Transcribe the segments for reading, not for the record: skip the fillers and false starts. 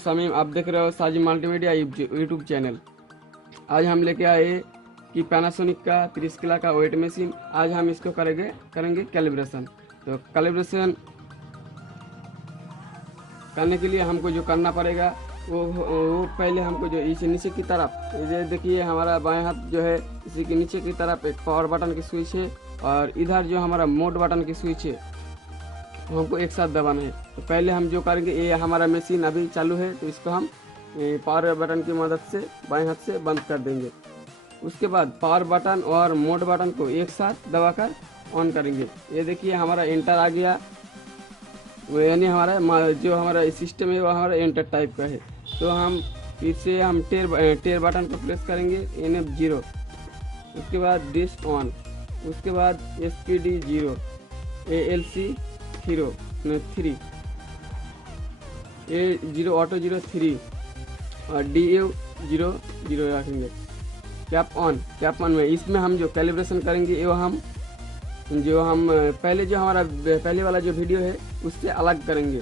शमीम, आप देख रहे हो साजिद मल्टीमीडिया यूट्यूब चैनल। आज हम लेके आए कि पैनासोनिक का 30 किलो का वेट मशीन। आज हम इसको करेंगे कैलिब्रेशन। तो कैलिब्रेशन करने के लिए हमको जो करना पड़ेगा वो पहले हमको जो इसे नीचे की तरफ, ये देखिए हमारा बाएं हाथ जो है इसी के नीचे की तरफ एक पावर बटन की स्विच है और इधर जो हमारा मोड बटन की स्विच है हमको एक साथ दबाना है। तो पहले हम जो करेंगे, ये हमारा मशीन अभी चालू है तो इसको हम पावर बटन की मदद से बाएं हाथ से बंद कर देंगे। उसके बाद पावर बटन और मोड बटन को एक साथ दबाकर ऑन करेंगे। ये देखिए हमारा एंटर आ गया, यानी हमारा जो हमारा सिस्टम है वो हमारा एंटर टाइप का है। तो हम फिर से हम टेर बटन को प्रेस करेंगे, NF0, उसके बाद डिस्क ऑन, उसके बाद SPD 0, ALC 3, A0 ऑटो 03 और DU 0 रखेंगे। कैप ऑन में इसमें हम जो कैलिब्रेशन करेंगे वो हम पहले वाला जो वीडियो है उससे अलग करेंगे,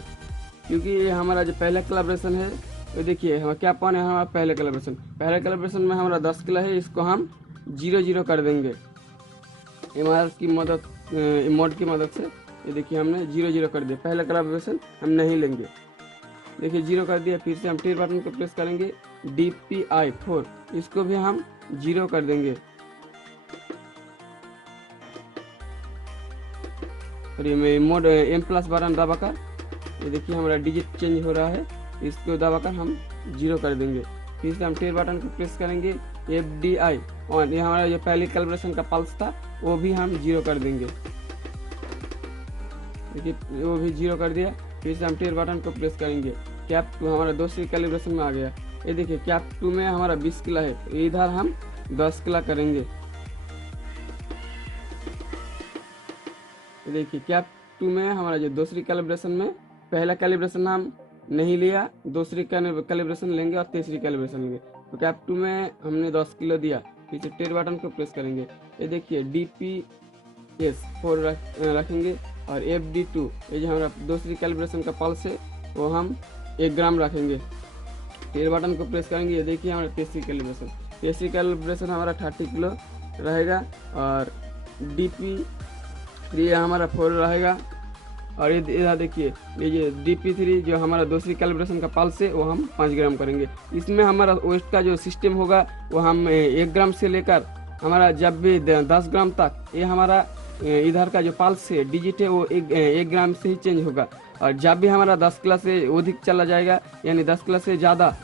क्योंकि ये हमारा जो पहला कैलिब्रेशन है तो देखिए हमारा कैप ऑन है। हमारा पहले कैलिब्रेशन में हमारा 10 किलो है, इसको हम 0 कर देंगे मोड की मदद से। ये देखिए हमने 0 कर दिया, पहला कैलिब्रेशन हम नहीं लेंगे। देखिए 0 कर दिया। फिर से हम टेर बटन को प्रेस करेंगे, DPI 4, इसको भी हम 0 कर देंगे। और ये मोड M+ बटन दबाकर, ये देखिए हमारा डिजिट चेंज हो रहा है, इसको दबाकर हम 0 कर देंगे। फिर से हम टेर बटन को प्रेस करेंगे, FDI ऑन, ये हमारा जो पहले कैलिब्रेशन का पल्स था वो भी हम 0 कर देंगे। देखिए वो भी 0 कर दिया। फिर से हम टेर बटन को प्रेस करेंगे, कैप 2 हमारा दूसरी कैलिब्रेशन में आ गया। ये देखिए कैप 2 में हमारा 20 किलो है, तो इधर हम 10 किलो करेंगे। देखिए कैप 2 में हमारा जो दूसरी कैलिब्रेशन में, पहला कैलिब्रेशन हम नहीं लिया, दूसरी कैलिब्रेशन लेंगे और तीसरी कैलिब्रेशन लेंगे। तो कैप 2 में हमने 10 किलो दिया। फिर से टेर बटन को प्रेस करेंगे, ये देखिए DPS 4 रखेंगे और FD2, ये जो हमारा दूसरी कैलिब्रेशन का पल्स है वो हम 1 ग्राम रखेंगे। टेर बटन को प्रेस करेंगे, ये देखिए हमारा तीसरी कैलिब्रेशन हमारा 30 किलो रहेगा और DP3 हमारा 4 रहेगा। और ये इधर देखिए ये DP3 जो हमारा दूसरी कैलिब्रेशन का पल्स है वो हम 5 ग्राम करेंगे। इसमें हमारा वेट का जो सिस्टम होगा वो हम 1 ग्राम से लेकर हमारा जब भी 10 ग्राम तक, ये हमारा इधर का जो पल्स है डिजिट है वो 1 ग्राम से ही चेंज होगा। और जब भी हमारा 10 किलो से अधिक चला जाएगा, यानी 10 किलो से ज़्यादा,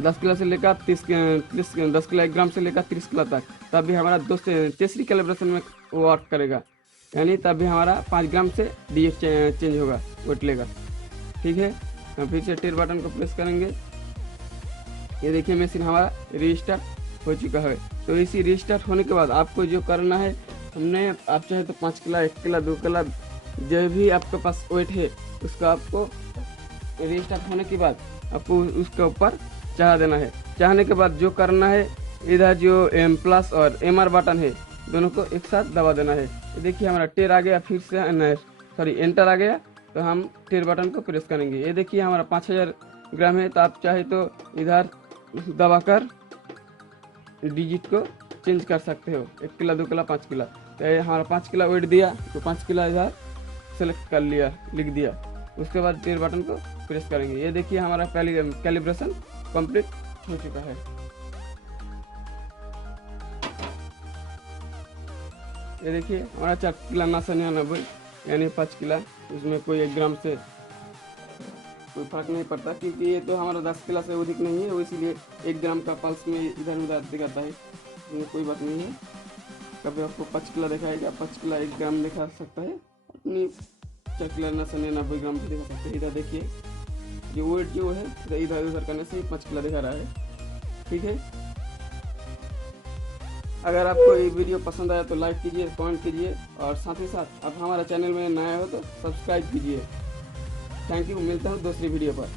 10 किलो से लेकर 10 किलो 1 ग्राम से लेकर 30 किलो तक, तब भी हमारा तीसरी कैलिब्रेशन में वर्क करेगा, यानी तब भी हमारा 5 ग्राम से डिजिट चेंज होगा, वेट लेगा। ठीक है, हम फिर से टेर बटन को प्रेस करेंगे। ये देखिए मशीन हमारा रीस्टार्ट हो चुका है। तो इसी रीस्टार्ट होने के बाद आपको जो करना है, आप चाहे तो 5 किलो 1 किलो 2 किलो जो भी आपके पास वेट है उसको आपको रीस्टार्ट होने के बाद आपको उसके ऊपर चढ़ा देना है। चढ़ाने के बाद जो करना है, इधर जो M+ और MR बटन है दोनों को एक साथ दबा देना है। देखिए हमारा टेर आ गया, फिर से एंटर आ गया, तो हम टेर बटन को प्रेस करेंगे। ये देखिए हमारा 5000 ग्राम है, तो आप चाहे तो इधर दबाकर डिजिट को चेंज कर सकते हो, 1 किलो 2 किलो 5 किलो। तो ये हमारा 5 किलो वेट दिया तो 5 किलो इधर सेलेक्ट कर लिया, लिख दिया। उसके बाद टेर बटन को प्रेस करेंगे। ये देखिए हमारा कैलिब्रेशन कंप्लीट हो चुका है। ये देखिए हमारा 4 किलो 999 यानी 5 किलो, उसमें कोई 1 ग्राम से कोई फर्क नहीं पड़ता, क्योंकि ये तो हमारा 10 किलो से अधिक नहीं है, इसीलिए 1 ग्राम का पल्स में इधर उधर दिखाता है। ये कोई बात नहीं है, कभी आपको 5 किलो दिखाएगा, 5 किलो 1 ग्राम दिखा सकता है, अपनी 4 किलो 999 ग्राम भी दिखा सकते हैं। इधर देखिए जो वेट जो है इधर उधर करने से 5 किलो दिखा रहा है। ठीक है, अगर आपको ये वीडियो पसंद आया तो लाइक कीजिए, कमेंट कीजिए और साथ ही साथ आप हमारा चैनल में नया हो तो सब्सक्राइब कीजिए। थैंक यू, मिलता हूँ दूसरी वीडियो पर।